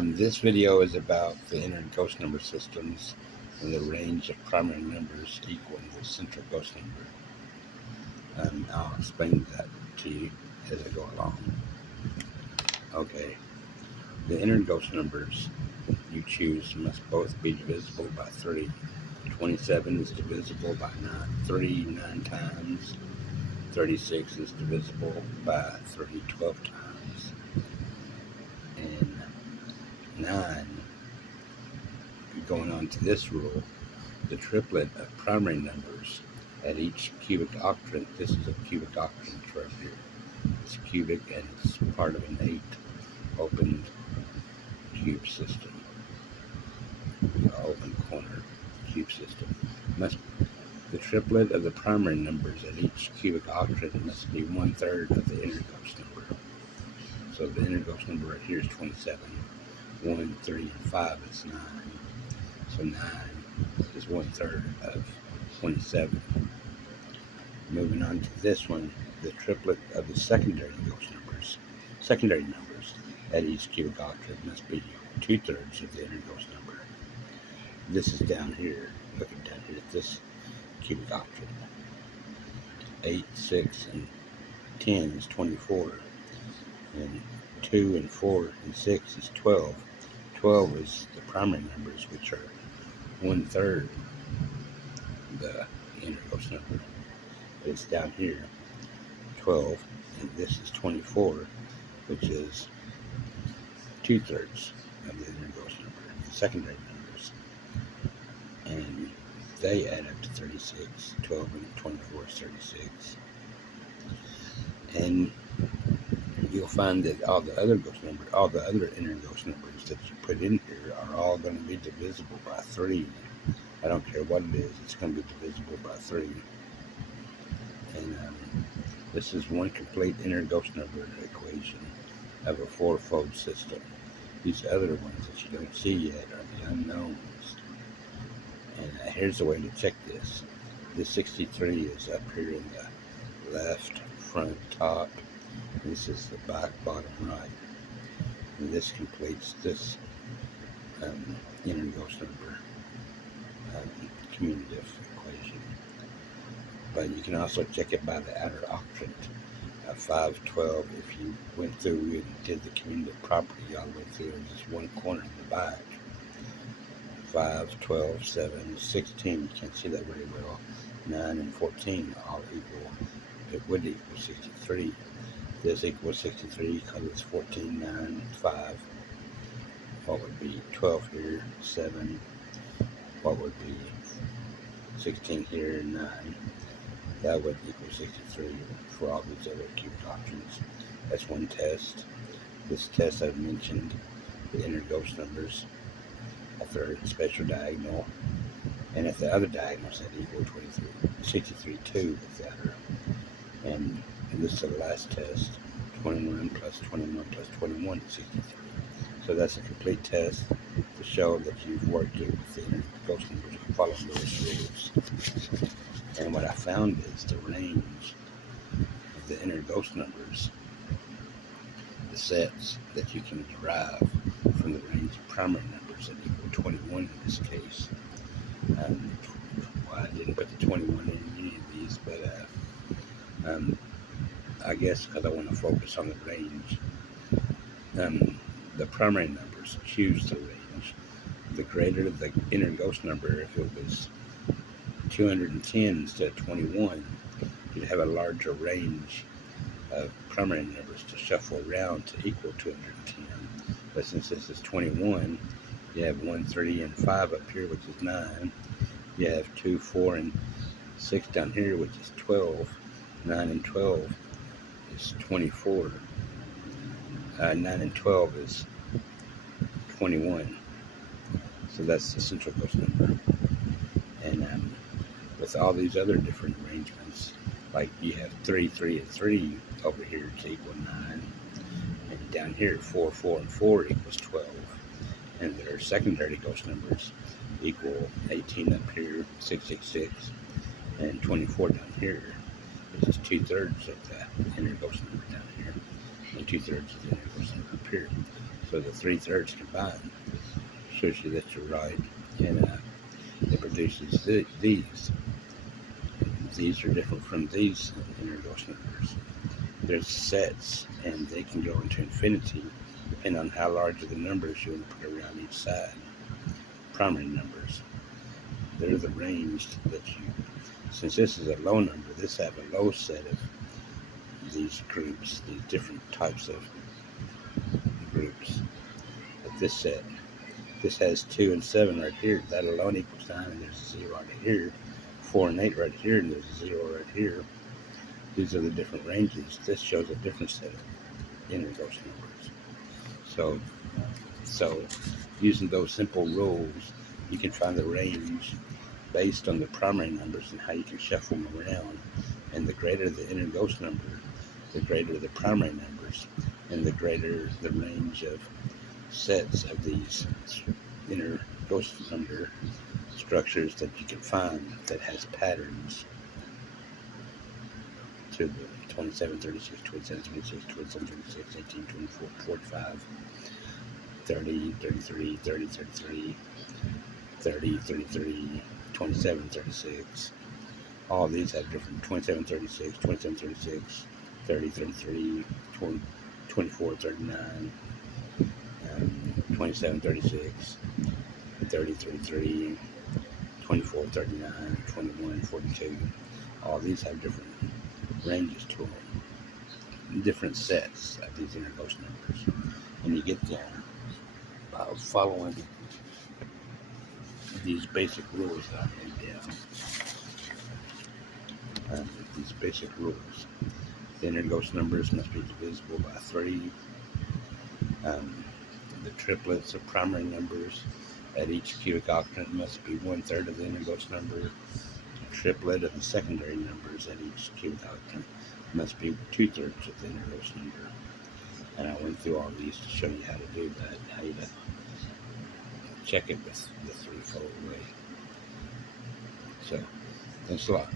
This video is about the inner ghost number systems and the range of primary numbers equaling the central ghost number. I'll explain that to you as I go along. Okay, the inner ghost numbers you choose must both be divisible by 3. 27 is divisible by 3 9 times. 36 is divisible by 3 12 times. And 9, going on to this rule, the triplet of primary numbers at each cubic octrant. This is a cubic octrant right here. It's cubic and it's part of an 8 open cube system, open corner cube system. The triplet of the primary numbers at each cubic octrant must be 1/3 of the inner ghost number. So the inner ghost number right here is 27. 1, 3, and 5 is 9. So 9 is 1/3 of 27. Moving on to this one, the triplet of the secondary numbers at each cubic octrant must be 2/3 of the inner ghost number. This is down here, looking down here at this cubic octrant. 8, 6, and 10 is 24, and 2 and 4 and 6 is 12. 12 is the primary numbers, which are 1/3 the inner ghost number. But it's down here, 12, and this is 24, which is 2/3 of the inner ghost number, the secondary numbers. And they add up to 36. 12 and 24 is 36. And you'll find that all the other inner ghost numbers that you put in here are all going to be divisible by 3. I don't care what it is, it's going to be divisible by 3. And this is one complete inner ghost number equation of a 4-fold system. These other ones that you don't see yet are the unknowns. And here's the way to check this. This 63 is up here in the left, front, top. This is the back, bottom, right. And this completes this inner ghost number commutative equation. But you can also check it by the outer octrant. 5, 12, if you went through and did the commutative property all the way through in just one corner in the back. 5, 12, 7, 16, you can't see that very well. 9 and 14 all equal. It would equal 63. This equals 63 because it's 14, 9, 5. What would be 12 here, 7. What would be 16 here, 9. That would equal 63 for all these other cubic octrants. That's one test. This test I've mentioned, the inner ghost numbers at their special diagonal, and if the other diagonals that equal 63 too with the other. And this is the last test, 21 plus 21 plus 21 is 63. So that's a complete test to show that you've worked it with the inner ghost numbers and followed those rules. And what I found is the range of the inner ghost numbers, the sets that you can derive from the range of primary numbers that equal 21 in this case. Well, I didn't put the 21 in any of these, but I guess because I want to focus on the range. The primary numbers choose the range. The greater the inner ghost number, if it was 210 instead of 21, you'd have a larger range of primary numbers to shuffle around to equal 210. But since this is 21, you have 1, 3, and 5 up here, which is 9. You have 2, 4, and 6 down here, which is 12. 9 and 12 is 24. 9 and 12 is 21. So that's the central ghost number. And with all these other different arrangements, like you have 3, 3, and 3 over here to equal 9. And down here, 4, 4, and 4 equals 12. And their secondary ghost numbers equal 18 up here, 666, and 24 down here. This is 2/3 of the inner ghost number down here, and 2/3 of the inner ghost number up here. So the 3/3 combined shows you that you're right, and it produces these. These are different from these inner Gauss numbers. There's sets, and they can go into infinity depending on how large are the numbers you want to put around each side. Primary numbers. They're the range that you, since this is a low number, this have a low set of these groups, these different types of groups. But this set, this has 2 and 7 right here. That alone equals 9, and there's a 0 right here. 4 and 8 right here, and there's a 0 right here. These are the different ranges. This shows a different set of inner Gauss numbers. So using those simple rules, you can find the range based on the primary numbers and how you can shuffle them around. And the greater the inner Gauss number, the greater the primary numbers, and the greater the range of sets of these inner Gauss number structures that you can find that has patterns to the 27, 36, 27, 26, 27, 36, 18, 24, 45, 30, 33, 30, 33, 30, 33, 27, 36. All of these have different 27, 36, 27, 36, 30, 33, 20, 24, 39, 27, 36, 30, 33, 24, 39, 21, 42. All these have different ranges to them, different sets of these inner Gauss numbers. And you get there by following these basic rules that I laid down. These basic rules. The inner Gauss numbers must be divisible by 3. The triplets of primary numbers at each cubic octrant must be 1/3 of the inner Gauss number. The triplet of the secondary numbers at each cubic octrant must be 2/3 of the inner Gauss number. And I went through all these to show you how to do that, how to check it with the threefold way. So, thanks a lot.